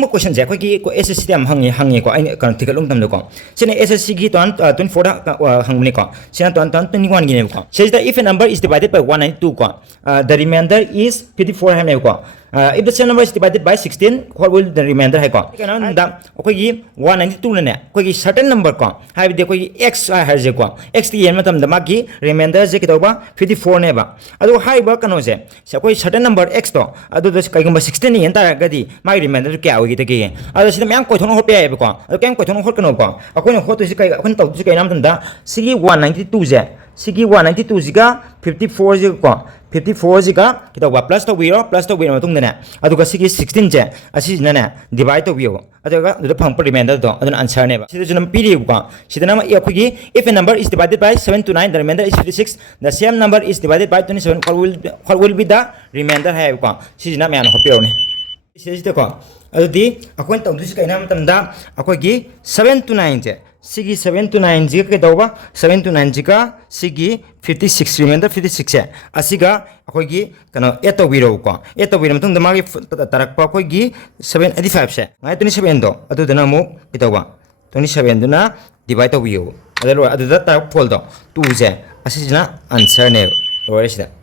hang question je ki SSC am hangi ko ai kan tikalung tam ko sine SSC gi ton 24 da hang ni ko sine ton 21 gi ne ko says that if a number is divided by 192 ko the remainder is 54 hai ne ko if the same number is divided by 16 what will the remainder hai ko kana da ko gi 192 ne ko gi certain number ko hai de ko gi x ha je ko x ti yen matam da ma gi remainder je ki to ba 54 ne ba adu hai ba kano je sa ko certain number x to adu da kai gum 16 yen ta ga di ma remainder kya hogi te gi adu sida myang ko thon ho pe ai ba ko adu kem ko thon ho kano ko akoi no ho to si kai akon to si kai nam tam da si 192 je si 192 jiga 54 je ko 54 jiga kita wa plus to wiro matung na aduga sigi 16 je asi na na divide to wiro aduga the phang remainder to adun answer ne ba sida junam piri ko sida nama yakhugi if a number is divided by 7 to 9 the remainder is 56 the same number is divided by 27 what will be the remainder hai ko sida na man hopyo ne sida ko adudi akon tong dusi kaina matam da akogi 7 to 9 je sigi 7 to 9 jiga ke dawa 7 to 9 jiga sigi 56 remainder 56 है asiga akogi kano 8 to wiro ko 8 to wiro matung da magi tarak pa akogi 785 se ngai 27 do adu dana mu kitawa 27 duna divide to wiro adu da tarak fold do 2 je asijna answer ne ore sida